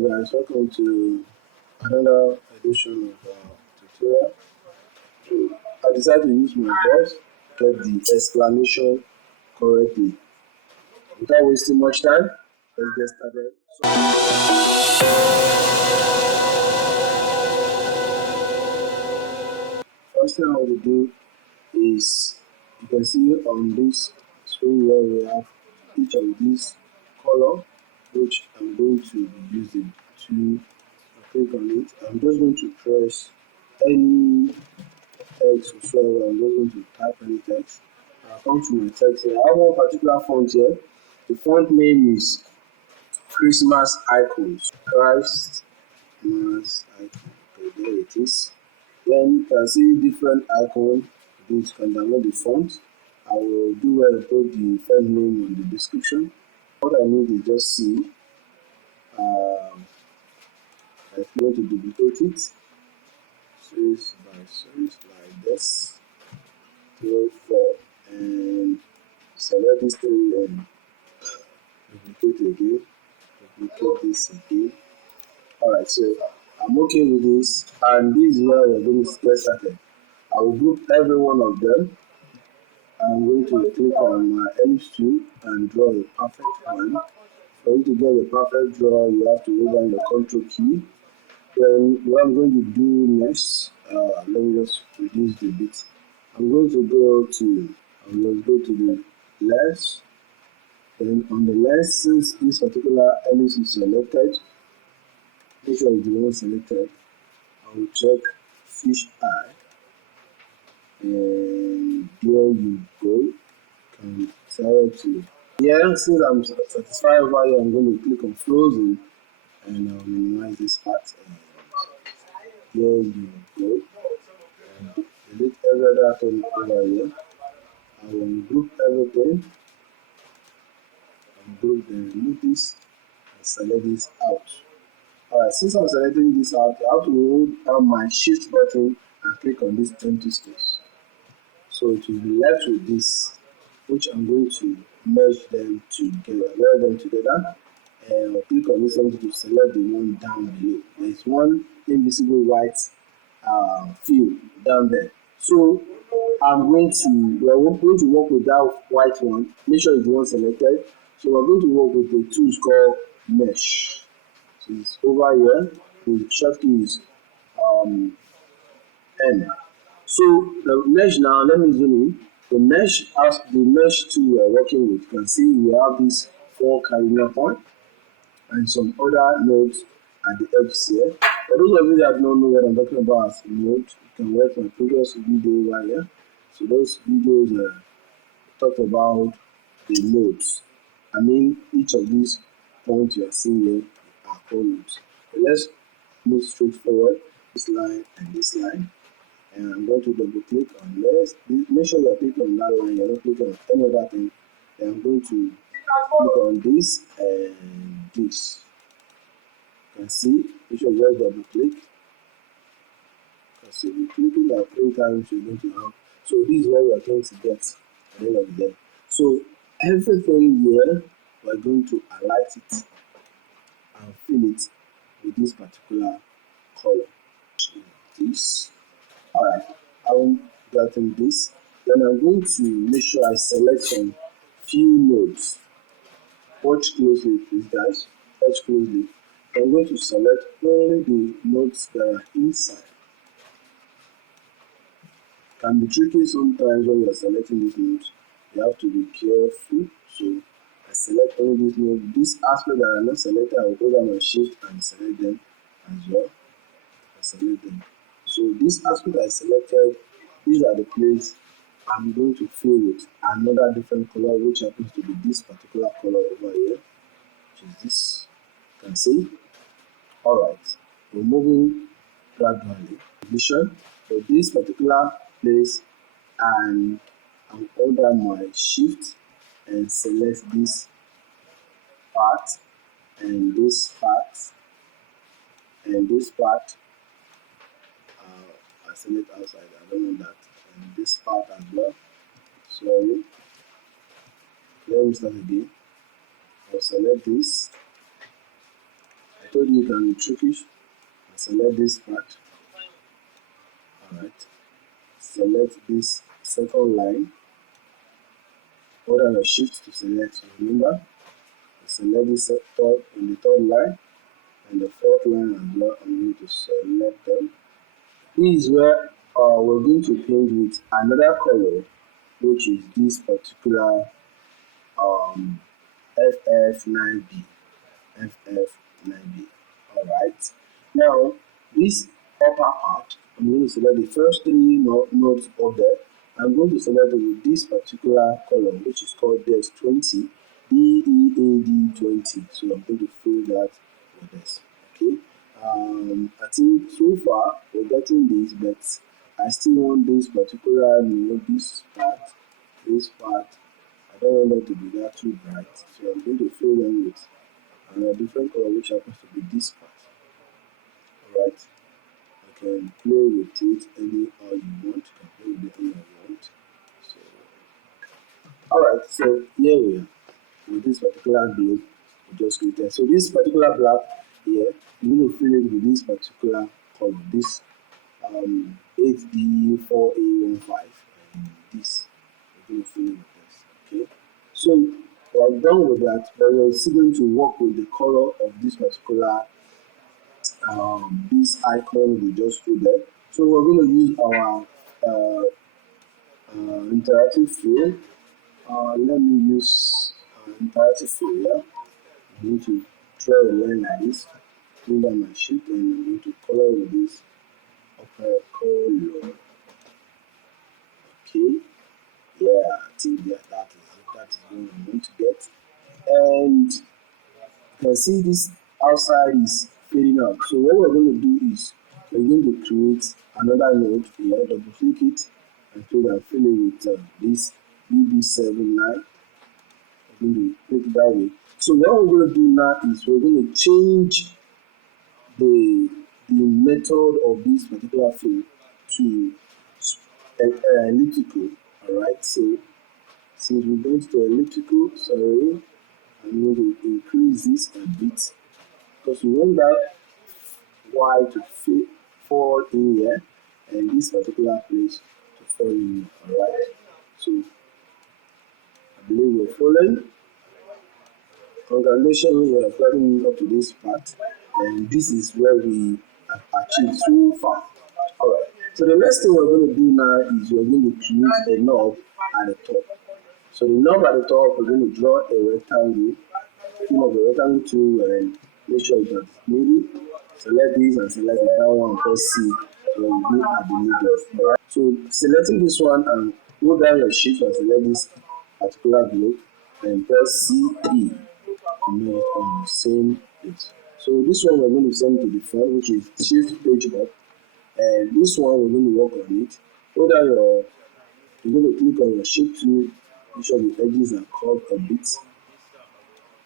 Hello guys, welcome to another edition of our tutorial. I decided to use my voice to get the explanation correctly. Without wasting much time, let's get started. First thing I want to do is, you can see on this screen here we have each of these color which I'm going to be using to click on it. I'm just going to press any text whatsoever. I'm just going to type any text. I'll come to my text here. I have one particular font here. The font name is Christmas Icons. Christmas Icon. Okay, there it is. Then you can see different icons. You can download the font. I will do where I put the font name on the description. What I need is just see. I'm going to duplicate it. Series by series like this. 2, 4, and select this three and duplicate again. Duplicate this again. Alright, so I'm okay with this, and this is where we're going to get started. I will group every one of them. I'm going to click on my ellipse tool and draw a perfect one. For you to get a perfect draw, you have to hold down the control key. Then what I'm going to do next, let me just reduce the bit. I'm going to go to the left. Then on the left, since this particular ellipse is selected, make sure it's the one selected. I will check fish eye, and there you go. Can select to here. Since I'm satisfied over here, I'm going to click on frozen, and I'll minimize this part. And there you go. And delete every other thing over here. I will group everything. Remove this and select this out. Alright, since I'm selecting this out, I have to hold down my shift button and click on this empty space. So it will be left with this, which I'm going to merge them together. And I'll click on this one to select the one down below. There's one invisible white field down there. So we're going to work with that white one. Make sure it's the one selected. So we're going to work with the tools called mesh. So it's over here. The shortcut is N. So the mesh now, let me zoom in. The mesh tool we're working with, you can see we have this 4 cardinal point and some other nodes at the edge here. For those of you that don't know what I'm talking about as a node, you can watch my previous video right here. So those videos talk about the nodes. I mean, each of these points you are seeing here are called nodes. So let's move straight forward, this line and this line. And I'm going to double click on this. Make sure you are clicking on that line, you're not clicking on any other thing. Then I'm going to click on this and this. You can see, make sure you just double click. Because if you click it like 3 times, you're going to have. So this is what we are going to get at the end of the day. So everything here, we're going to highlight it and fill it with this particular color. This. Alright, I will get in this. Then I'm going to make sure I select some few nodes. Watch closely, please, guys. Watch closely. I'm going to select only the nodes that are inside. It can be tricky sometimes when you are selecting these nodes. You have to be careful. So I select only these nodes. These aspects that are not selected, I will go down my shift and select them as well. I select them. So this aspect I selected, these are the places I'm going to fill with another different color, which happens to be this particular color over here, which is this. You can see. Alright, we're moving gradually. Position for this particular place, and I'm under my shift and select this part and this part and this part. I select outside, I don't want that, and this part as well. Sorry, let me start again. I'll select this I told you can be trickish. Select this part. Alright. Select this second line. Hold on a shift to select. Remember, select this third in the third line and the fourth line as well. I'm going to select them. This is where we're going to paint with another color, which is this particular um, FF9B. FF9B. Alright. Now, this upper part, I'm going to select the first three notes up there. I'm going to select it with this particular color, which is called DES 20, DEAD 20. So I'm going to fill that with this. Okay. I think so far we're getting this, but I still want this particular note, this part. I don't want it to be that too bright, so I'm going to fill them with a different color, which happens to be this part. Alright, I can play with it any how you want. You can play with it any how you want. So, alright, so here we are with this particular globe we just created. So this particular black here, I'm going to fill it with this particular color, this 8D4A15, and this we're going to fill it with this. Okay, so we're done with that, but we're still going to work with the color of this particular this icon we just put there. So we're going to use our interactive fill. Let me use interactive fill here. I'm going to draw a line like this, bring down my sheet, and I'm going to color with this upper color. Okay, yeah, I think that is what I'm going to get. And you can see this outside is fading out. So what we're going to do is we're going to create another node here, double click it, and fill it with this BB79. We're going to click it that way. So what we're going to do now is we're going to change the method of this particular fill to elliptical. Alright, so since we're going to elliptical, sorry, I'm going to increase this a bit because we want that Y to fall in here and this particular place to fall in here. Alright, so I believe we're following. Congratulations, we are getting up to this part, and this is where we have achieved so far. Alright, so the next thing we're going to do now is we're going to create a knob at the top. So the knob at the top, we're going to draw a rectangle, fill up the rectangle tool, and make sure it's at the middle. Select this and select the down one, press C, so we'll be at the middle. Alright, so selecting this one and hold down your shift and select this particular globe, and press CE. On the same place. So this one we're going to send to the front, which is shift page up, and this one we're going to work on it. Hold down you're going to click on your shape tool, make sure the edges are curved a bit.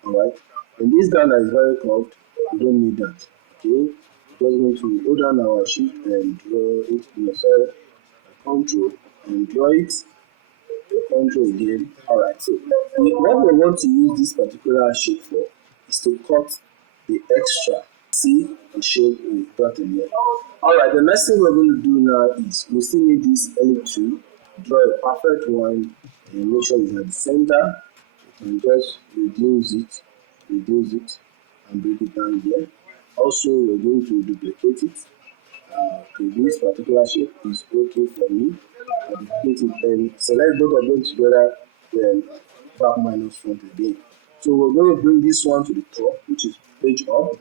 Alright, and this down is very curved, we don't need that. Okay, we're just going to hold down our shift and draw it, control and draw it. Control again. Alright, so what we want to use this particular shape for is to cut the extra. See the shape we got in here. Alright, the next thing we're going to do now is we still need this ellipse tool. Draw a perfect one and make sure it's at the center. You can just reduce it and break it down here. Also, we're going to duplicate it. To this particular shape is okay for me. Duplicate it and select both of them together, then back minus front again. So we're going to bring this one to the top, which is page up,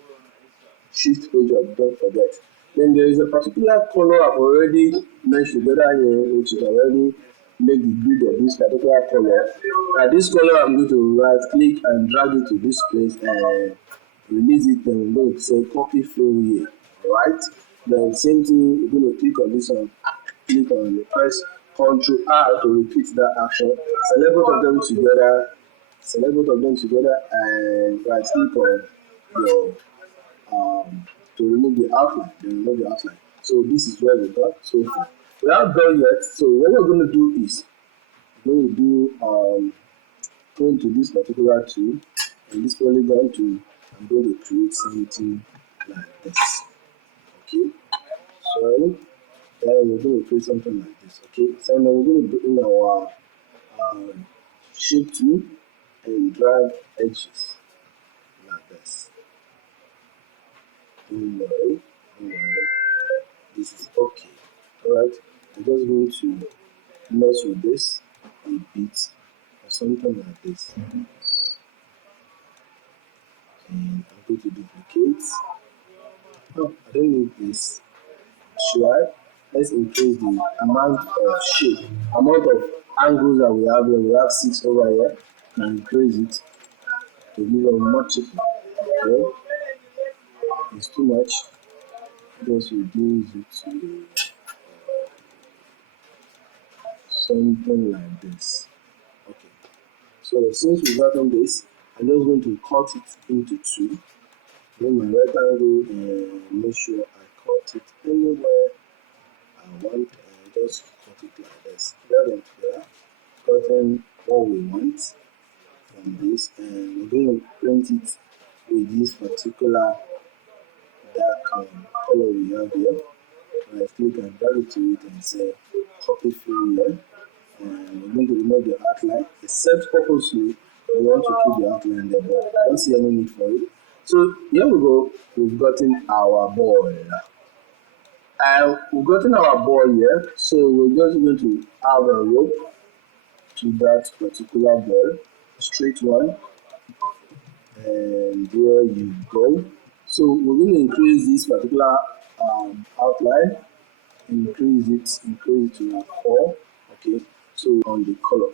shift page up, don't forget. Then there is a particular color I've already meshed together here, which is already make the grid of this particular color. Now this color I'm going to right click and drag it to this place and release it, and we're going to say copy fill here. Alright, then same thing, we're going to click on this one, click on the press Ctrl R to repeat that action. Select both of them together, and right click on your to remove the outline. So this is where we got so far. We haven't done yet. So what we're going to do is we're going to do go into this particular tool and this polygon tool. I'm going to create something like this. Okay, so then we're going to create something like this. Okay, so now we're going to bring in our shape tool and drag edges like this. Don't worry, don't worry. This is okay. Alright, I'm just going to mess with this a bit or something like this. And I'm going to duplicate. Oh, I don't need this. Should I? Let's increase the amount of shape, amount of angles that we have here. We have 6 over here. And increase it to give us more shape. Okay, it's too much. Just reduce it to something like this. Okay. So since we've gotten this, I'm just going to cut it into two. Bring my rectangle and make sure I cut it anywhere I want, and just cut it like this. Drag them together, cutting what we want from this, and we're going to print it with this particular dark color we have here. Right click and drag it to it and say copy through here. And we're going to remove the outline, except purposely we want to keep the outline there, but I don't see any need for it. So here we go, we've gotten our ball. And we've gotten our ball here, so we're just going to have a rope to that particular ball, straight one, and there you go. So we're going to increase this particular outline, increase it to like 4, okay, so on the color.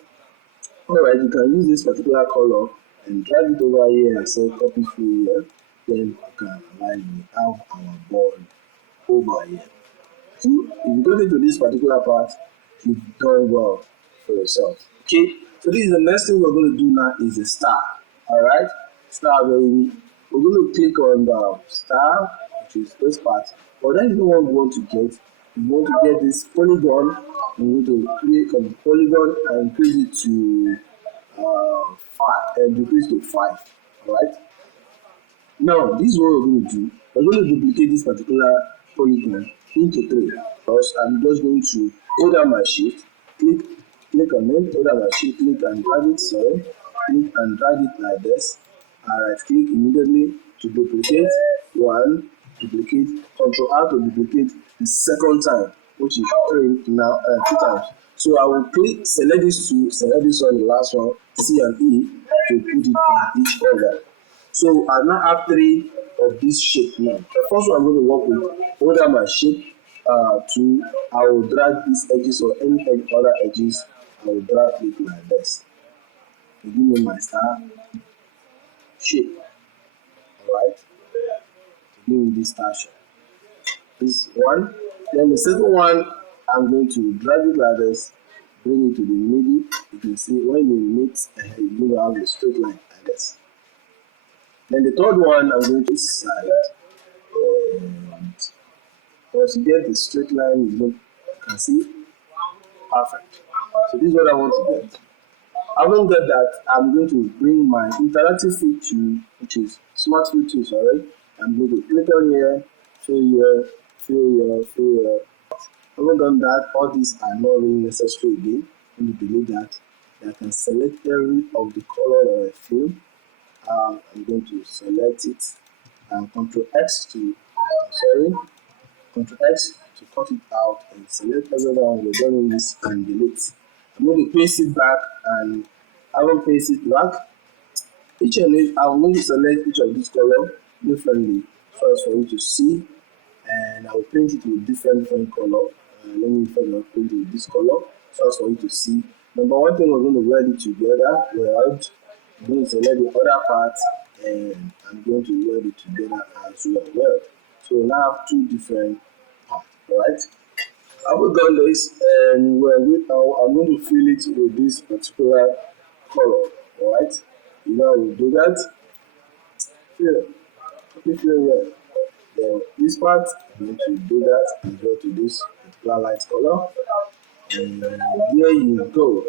Alright, you can use this particular color and drag it over here and say copy through here. Then you can align, we have our ball over here. So if you go into this particular part, you've done well for yourself. Okay, so this is the next thing we're going to do now is a star. Alright, star baby. We're going to click on the star, which is this part. But that is not what we want to get. We want to get this polygon. We need to click on the polygon and increase it to 5 and decrease to 5. Alright. Now this is what we're going to do. We're going to duplicate this particular polygon into 3. First, I'm just going to hold down my shift, click on it, hold down my shift, click and drag it, click and drag it like this. Alright, click immediately to duplicate one, duplicate, Control R to duplicate the second time, which is 3 now, 2 times. So I will click, select this two, select this one, the last one, C and E to put it in each order. So I now have 3 of this shape now. The first one I'm going to work with, hold down my shape to, I will drag these edges or any other edges, I will drag it like this. To give me my star shape. Alright? To give me this star shape. This one. Then the second one, I'm going to drag it like this, bring it to the middle. You can see when you mix, you will have a straight line like this. Then the third one, I'm going to side. And once you get the straight line, you can see, perfect. So this is what I want to get. Having got that, I'm going to bring my interactive fill tool, which is smart fill tool, sorry. I'm going to click on here, fill here, fill here, fill here. Having done that, all these are not really necessary again. Let me delete that. I can select every of the color that I fill. I'm going to select it and Ctrl X to cut it out and select everyone. We're doing this and delete. I'm going to paste it back, and I will paste it back. Each and every, I'm going to select each of these color differently first for you to see, and I will paint it with different color. Let me first paint it with this color first for you to see. Number one thing, we're going to weld it together. I'm going to select the other part and I'm going to weld it together as well. So we now have 2 different parts, alright? I've done this and I'm going to fill it with this particular color, alright? You know, we'll do that. Fill here. Then this part, I'm going to do that and go to this particular light color. And there you go.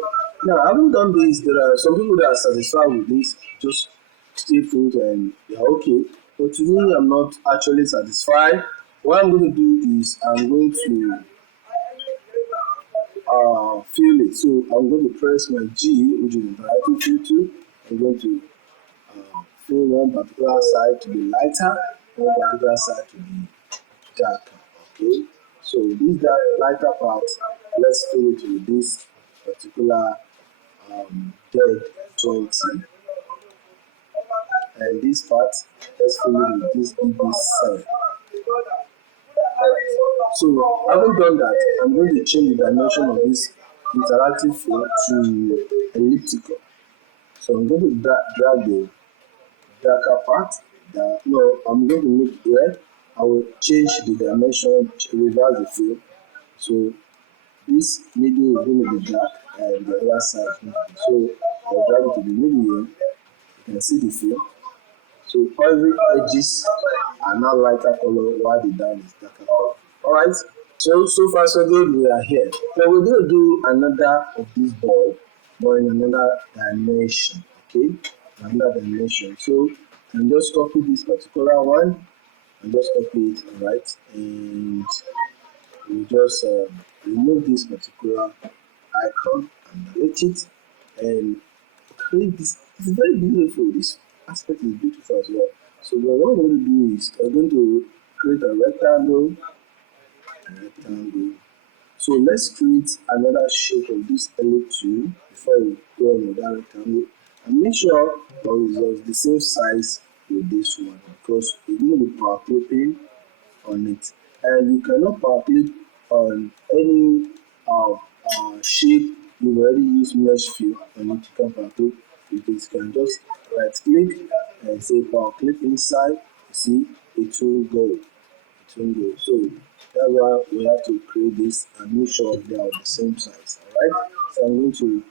Now, having done this, there are some people that are satisfied with this, just stay put and they are okay. But to me, I'm not actually satisfied. What I'm going to do is I'm going to fill it. So I'm going to press my G, which is interactive filter. I'm going to fill one particular side to be lighter, one particular side to be darker. Okay. So this dark lighter part, let's fill it with this particular dead 20, and this part, let's fill it with this BB7. So having done that, I'm going to change the dimension of this interactive flow to elliptical. So I'm going to drag the darker part. No, I'm going to make here. I will change the dimension, reverse the flow. So this middle is going to be dark and the other side is going to be. So I'll drag it to the middle here. You can see the flow. So every edges are now lighter color while the down is darker color. Alright, so far so good, we are here. So we're going to do another of this ball, but in another dimension. Okay, another dimension. So I'm just copy this particular one and just copy it, alright, and we just remove this particular icon and delete it and create this. It's very beautiful. This aspect is beautiful as well. So what we're going to do is we're going to create a rectangle. So let's create another shape of this ellipse tool before we go on with that rectangle, and make sure that it's of the same size with this one, because we're going to be power clipping on it, and you cannot power clip on any shape you've already used mesh fill on it. You can power clip because you can just right click and say power clip inside. You see it will go. So that's why we have to create this and make sure they are the same size. Alright. So I'm going to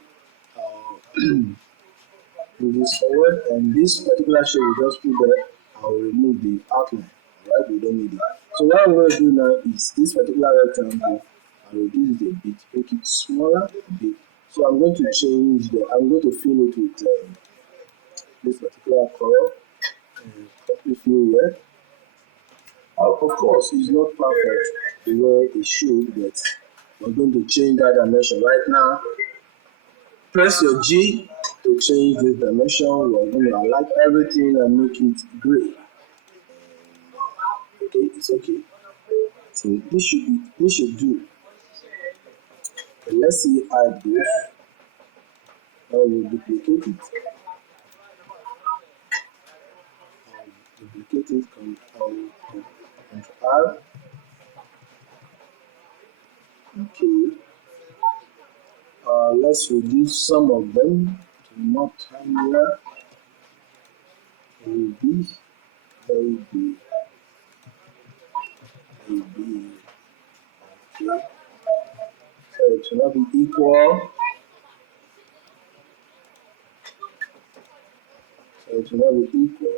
move this forward, and this particular shape we just put there, I will remove the outline. Alright, we don't need it. So what I'm going to do now is this particular rectangle, I will reduce it a bit, make it smaller a bit. So I'm going to change I'm going to fill it with this particular color, copy fill here. Of course, it's not perfect the way it should, but we're going to change that dimension right now. Press your G to change this dimension. We're going to highlight everything and make it gray. Okay, it's okay. So this should do. Okay, let's see how it goes. I will duplicate it. Control R. Okay. Let's reduce some of them to more tinier. A B, A B, A B. Okay. So it will not be equal. So it will not be equal.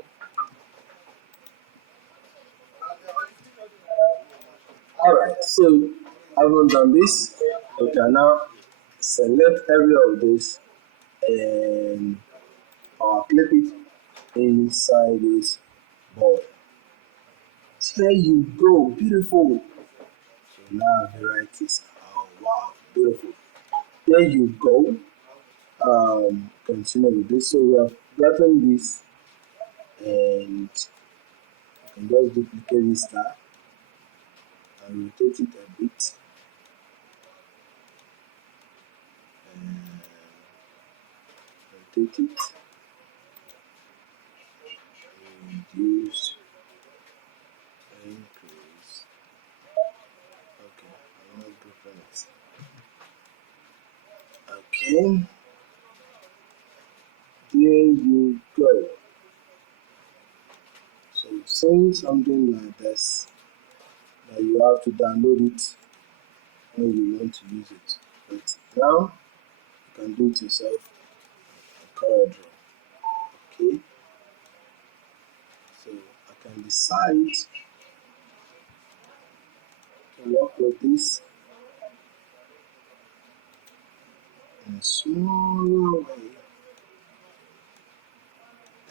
Alright, so having done this, we can now select every of this and clip it inside this ball. There you go, beautiful. So now varieties. Oh wow, beautiful. There you go. Continue with this. So we have gotten this, and you can just duplicate this star and rotate it a bit. And rotate it. Reduce. Increase. Okay, I'm not grouping it. Okay. There you go. So saying something like this, that you have to download it when you want to use it. But now you can do it yourself on CorelDRAW. Okay. So I can decide to work with this in a smaller way,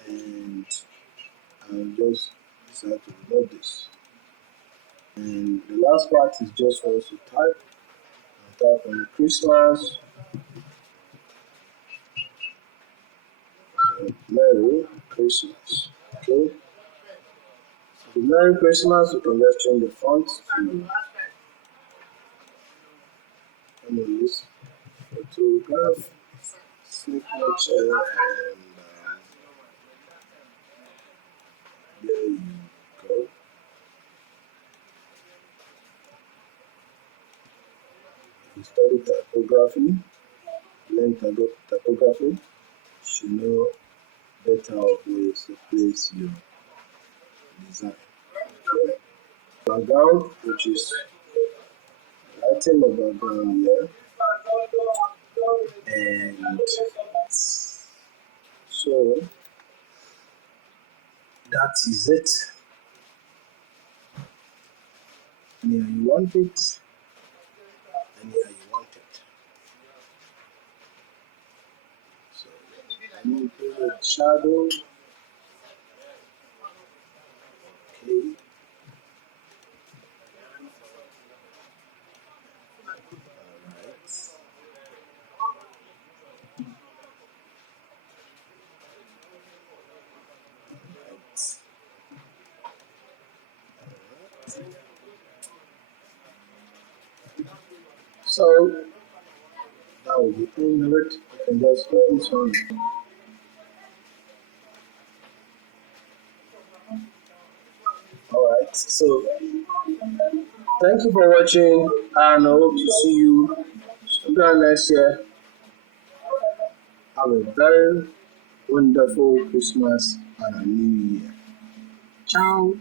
and I'll just decide to remove this. And the last part is just for us to type. Type on Christmas. Merry Christmas. Okay. So the Merry Christmas, we can just change the font to this photograph signature and there you go. If you study typography, learn typography, you should know better ways to place your design. Okay. Background, which is writing the background here, and so that is it. Here you want it, and here you want it. So let me put a shadow. Okay. Alright. Alright. So that will be in it. You can just put this one. Alright. So thank you for watching, and I hope to see you sometime next year. Have a very wonderful Christmas and a New Year. Ciao.